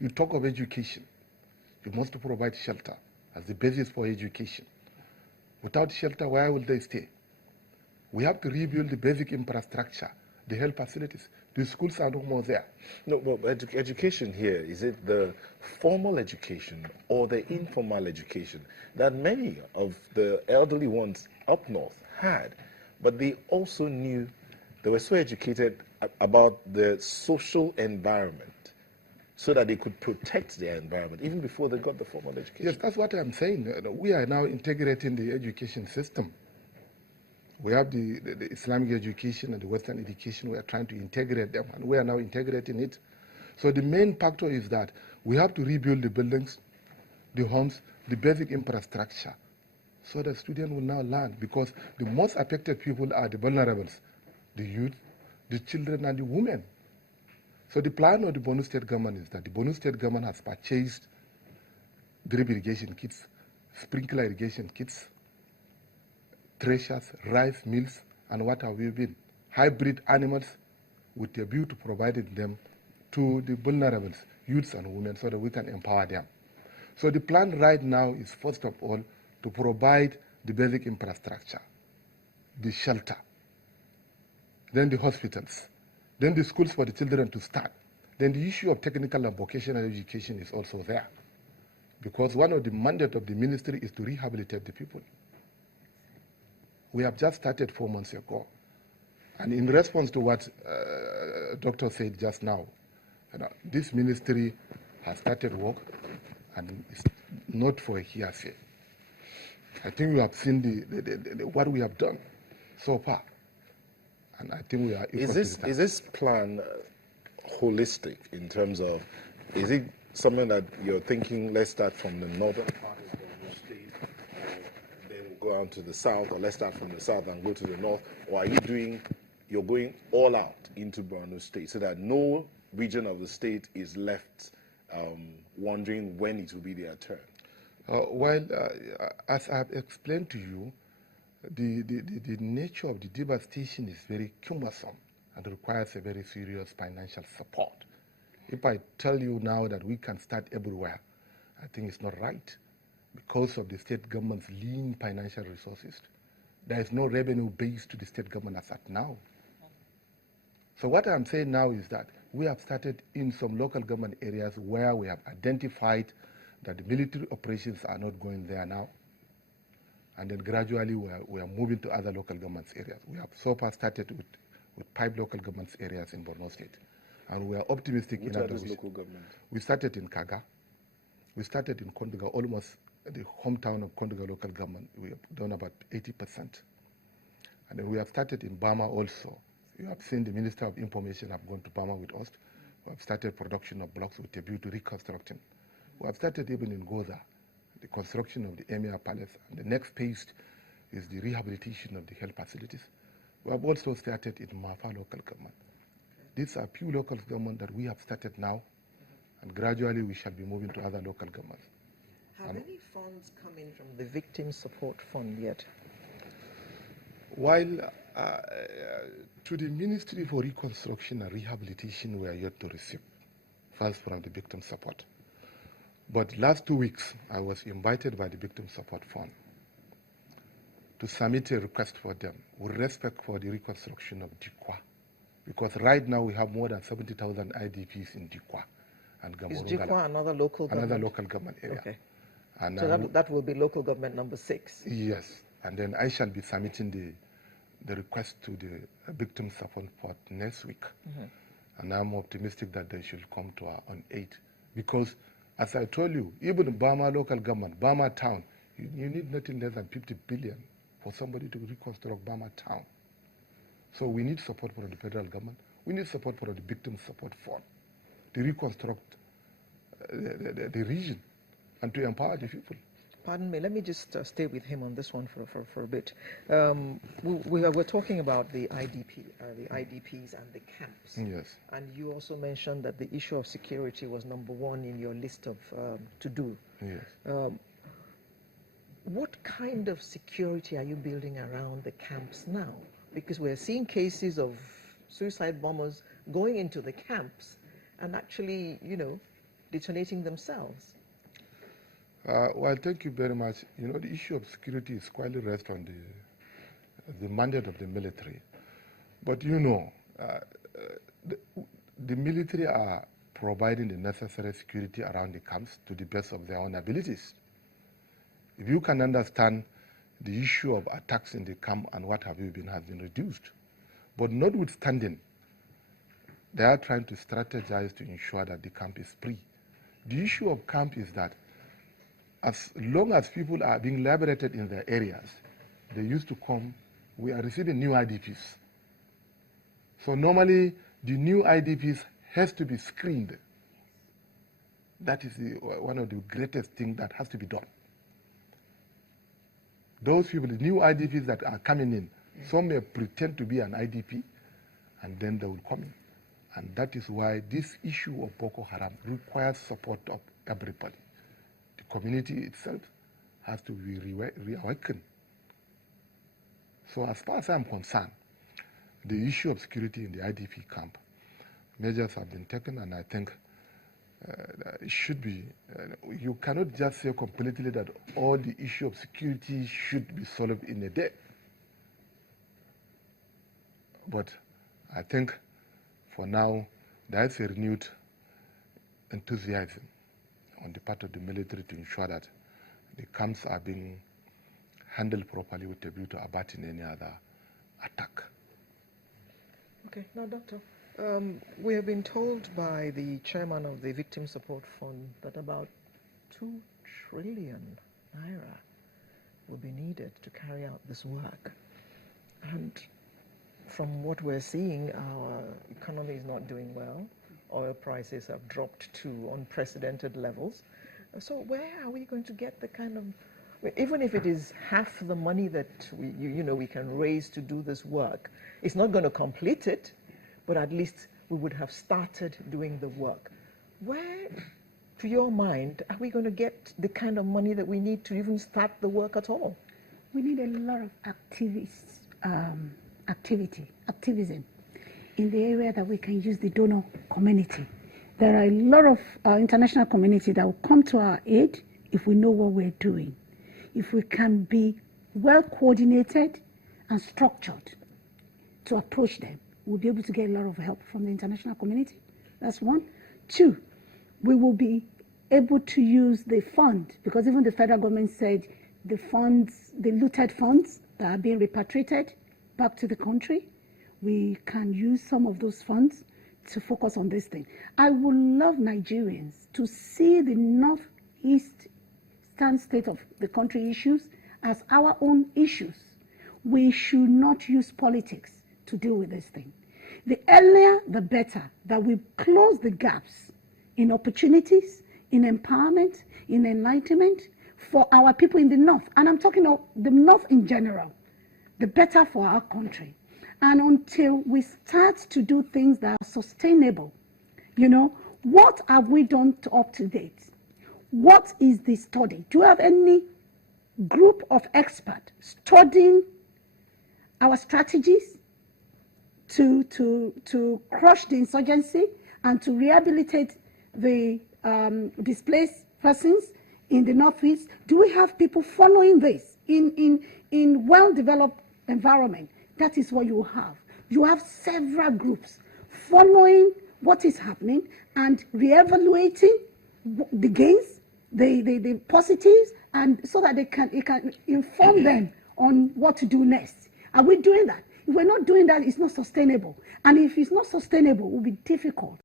You talk of education. You must provide shelter as the basis for education. Without shelter, where will they stay? We have to rebuild the basic infrastructure, the health facilities. The schools are no more there. No, but education here, is it the formal education or the informal education that many of the elderly ones up north had, but they also knew, they were so educated about the social environment so that they could protect their environment even before they got the formal education? Yes, that's what I'm saying. We are now integrating the education system. We have the Islamic education and the Western education. We are trying to integrate them, and we are now integrating it. So the main factor is that we have to rebuild the buildings, the homes, the basic infrastructure, so that students will now learn, because the most affected people are the vulnerables, the youth, the children, and the women. So the plan of the Borno State government is that the Borno State government has purchased drip irrigation kits, sprinkler irrigation kits, threshers, rice mills, and what have you been, hybrid animals, with a view to providing them to the vulnerables, youths and women, so that we can empower them. So the plan right now is, first of all, to provide the basic infrastructure, the shelter, then the hospitals, then the schools for the children to start. Then the issue of technical and vocational education is also there, because one of the mandates of the ministry is to rehabilitate the people. We have just started 4 months ago. And in response to what Doctor said just now, this ministry has started work, and it's not for a hearsay. I think you have seen what we have done so far. And I think we are... Is this plan holistic in terms of, is it something that you're thinking, let's start from the northern part of the state, or then we'll go on to the south, or let's start from the south and go to the north, or are you're going all out into Borno State so that no region of the state is left wondering when it will be their turn? As I've explained to you, the nature of the devastation is very cumbersome and requires a very serious financial support. If I tell you now that we can start everywhere, I think it's not right, because of the state government's lean financial resources. There is no revenue base to the state government as at now. So what I'm saying now is that we have started in some local government areas where we have identified that the military operations are not going there now. And then gradually we are moving to other local government areas. We have so far started with 5 local government areas in Borno State. And we are optimistic. Which are those local governments? We started in Kaga. We started in Kondoga, almost the hometown of Kondoga local government. We have done about 80%. And then we have started in Bama also. You have seen the Minister of Information have gone to Bama with us. We have started production of blocks with a view to reconstructing. We have started even in Goza, the construction of the Emir Palace. And the next phase is the rehabilitation of the health facilities. We have also started in Mafa local government. These are few local governments that we have started now, and gradually we shall be moving to other local governments. Have any funds come in from the Victim Support Fund yet? While to the Ministry for Reconstruction and Rehabilitation, we are yet to receive funds from the Victim Support. But last 2 weeks, I was invited by the Victim Support Fund to submit a request for them with respect for the reconstruction of Dikwa. Because right now we have more than 70,000 IDPs in Dikwa and Gamorongala. Is Dikwa another local government? Another local government area. Okay. And so that will be local government number 6? Yes. And then I shall be submitting the request to the Victim Support Fund next week. Mm-hmm. And I'm optimistic that they should come to our own aid. Because, as I told you, even Bama local government, Bama town, you need nothing less than 50 billion for somebody to reconstruct Bama town. So we need support from the federal government. We need support from the Victim Support Fund to reconstruct the region and to empower the people. Pardon me, let me just stay with him on this one for a bit. We're talking about the IDPs and the camps. Yes. And you also mentioned that the issue of security was number 1 in your list of to do. Yes. What kind of security are you building around the camps now? Because we're seeing cases of suicide bombers going into the camps and actually, detonating themselves? Well, thank you very much. You know, the issue of security is squarely rests on the mandate of the military. But you know, the military are providing the necessary security around the camps to the best of their own abilities. If you can understand, the issue of attacks in the camp and what have you been has been reduced. But notwithstanding, they are trying to strategize to ensure that the camp is free. The issue of camp is that as long as people are being liberated in their areas, they used to come, we are receiving new IDPs. So normally, the new IDPs has to be screened. That is one of the greatest things that has to be done. Those people, the new IDPs that are coming in, some may pretend to be an IDP, and then they will come in. And that is why this issue of Boko Haram requires support of everybody. The community itself has to be reawakened. So as far as I'm concerned, the issue of security in the IDP camp, measures have been taken, and I think it should be, you cannot just say completely that all the issue of security should be solved in a day. But I think for now, there is a renewed enthusiasm on the part of the military to ensure that the camps are being handled properly with a view to abating any other attack. Okay, now, Doctor, we have been told by the chairman of the Victim Support Fund that about 2 trillion naira will be needed to carry out this work. And from what we're seeing, our economy is not doing well. Oil prices have dropped to unprecedented levels. So where are we going to get the kind of, even if it is half the money that we can raise to do this work, it's not going to complete it, but at least we would have started doing the work. Where, to your mind, are we going to get the kind of money that we need to even start the work at all? We need a lot of activism in the area that we can use the donor community. There are a lot of international community that will come to our aid if we know what we're doing. If we can be well coordinated and structured to approach them, we'll be able to get a lot of help from the international community. That's one. 2, we will be able to use the fund, because even the federal government said the funds, the looted funds that are being repatriated back to the country, we can use some of those funds to focus on this thing. I would love Nigerians to see the northeastern state of the country issues as our own issues. We should not use politics to deal with this thing. The earlier, the better, that we close the gaps in opportunities, in empowerment, in enlightenment for our people in the North. And I'm talking of the North in general, the better for our country. And until we start to do things that are sustainable, what have we done up to date? What is the study? Do you have any group of experts studying our strategies to crush the insurgency and to rehabilitate the displaced persons in the Northeast? Do we have people following this in well-developed environment? That is what you have. You have several groups following what is happening and re-evaluating the gains, the positives, and so that it can inform them on what to do next. Are we doing that? If we're not doing that, it's not sustainable. And if it's not sustainable, it will be difficult